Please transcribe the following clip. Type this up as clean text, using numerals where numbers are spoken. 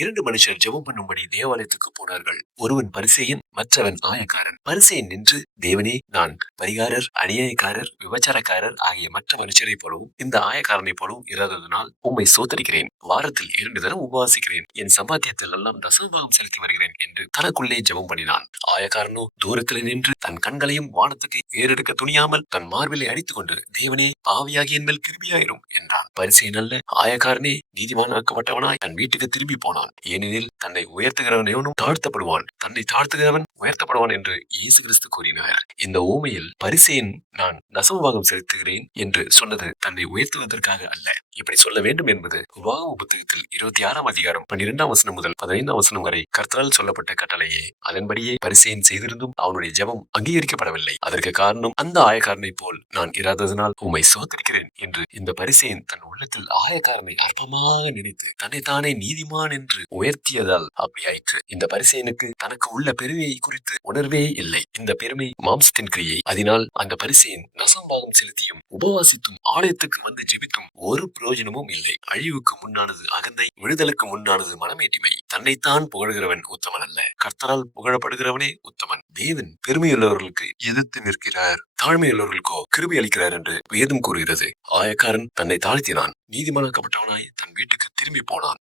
2 மனுஷர் ஜெபம் பண்ணும்படி தேவாலயத்துக்கு போனார்கள். ஒருவன் பரிசேயன், மற்றவன் ஆயக்காரன். பரிசேயன் நின்று, தேவனே, நான் பரிகாரர், அநியாயக்காரர், விபச்சாரக்காரர் ஆகிய மற்ற மனுஷரைப் போலவும் இந்த ஆயக்காரனைப் போலவும் இராததனால் உம்மை சோத்தரிக்கிறேன். வாரத்தில் 2 தரம் உபவாசிக்கிறேன். என் சம்பாத்தியத்தில் எல்லாம் தசமபாகம் செலுத்தி வருகிறேன் என்று தனக்குள்ளே ஜெபம் பண்ணினான். ஆயக்காரனோ தூரத்தில் நின்று தன் கண்களையும் வானத்துக்கு ஏறெடுக்க துணியாமல் தன் மார்பிலை அடித்துக் கொண்டு, தேவனே, பாவியாகி என் மேல் கிருபையாயிரும் என்றான். பரிசேயன் அல்ல, ஆயக்காரனே நீதிமானாக்கப்பட்டவனாய் தன் வீட்டுக்கு திரும்பி போனான். ஏனெனில் தன்னை உயர்த்துகிறவன் எவனும் தாழ்த்தப்படுவான், தன்னை தாழ்த்துகிறவன் உயர்த்தப்படுவான் என்று இயேசு கிறிஸ்து கூறினார். இந்த ஊமையில் பரிசேயன் நான் தசமபாகம் செலுத்துகிறேன் என்று சொன்னது தன்னை உயர்த்துவதற்காக அல்ல. இப்படி சொல்ல வேண்டும் என்பது உபாகம புத்தகத்தில் 26ஆம் அதிகாரம் 12ஆம் வசனம் முதல் 15ஆம் வசனம் வரை கர்த்தரால் சொல்லப்பட்ட கட்டளையே. அதன்படியே பரிசேயன் செய்திருந்தும் அவனுடைய ஜெபம் அங்கீகரிக்கப்படவில்லை. அதற்கு காரணம், அந்த ஆயக்காரனை போல் நான் இராததனால் உம்மை சோதரிக்கிறேன் என்று இந்த பரிசேயன் தன் உள்ளத்தில் ஆயக்காரனை அற்பமாக நினைத்து தன்னைத்தானே நீதிமான் என்று உயர்த்தியதால் அப்படி ஆயிற்று. இந்த பரிசேயனுக்கு தனக்கு உள்ள பெருமையை குறித்து உணர்வே இல்லை. இந்த பெருமை மாம்சத்தின் கிரியை. அதனால் அந்த பரிசேயன் தசமபாகம் செலுத்தியும் உபவாசித்தும் ஆலயத்துக்கு வந்து ஜெபித்தும் ஒரு பிரயோஜனமும் இல்லை. அழிவுக்கு முன்னானது அகந்தை, விடுதலுக்கு முன்னானது மனமேட்டிமை. தன்னைத்தான் புகழ்கிறவன் உத்தமன் அல்ல, கர்த்தரால் புகழப்படுகிறவனே உத்தமன். தேவன் பெருமையுள்ளவர்களுக்கு எதிர்த்து நிற்கிறார், தாழ்மையுள்ளவர்களுக்கோ கிருபை அளிக்கிறார் என்று வேதம் கூறுகிறது. ஆயக்காரன் தன்னை தாழ்த்தினான், நீதிமானாக்கப்பட்டவனாய் தன் வீட்டுக்கு திரும்பி போனான்.